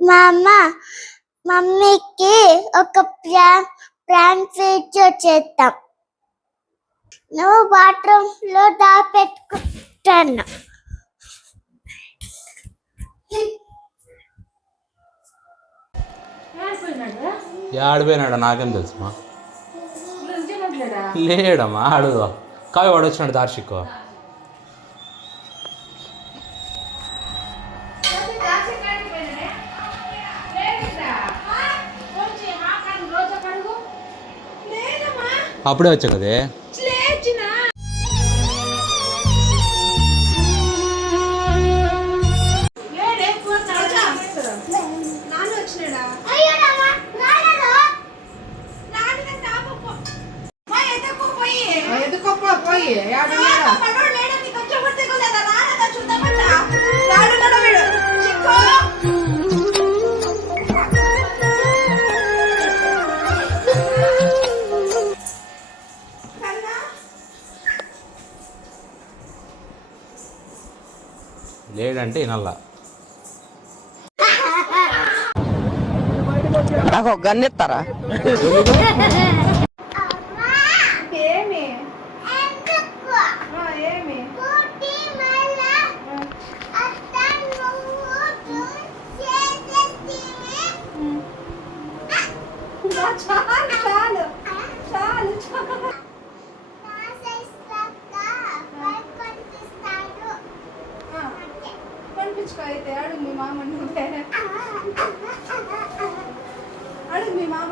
మా అమ్మ మమ్మీకి ఒక ప్లాన్ ప్లాన్ ఫీచర్ చేద్దాం నువ్వు బాత్రూంలో దాపెట్టుకుంటాను. ఆడిపోయినాడా నాకేం తెలుసుమా? లేడమ్మా ఆడు కావి వాడు వచ్చినాడు దార్షిక్. అప్పుడే వచ్చా కదే? పోయి లేడంటే వినల్లా. నాకు ఒక గన్ ఇస్తారా? Cha పట్టించుకో అయితే అడుగు మీ మామ నువ్వే అడుగు మీ మామ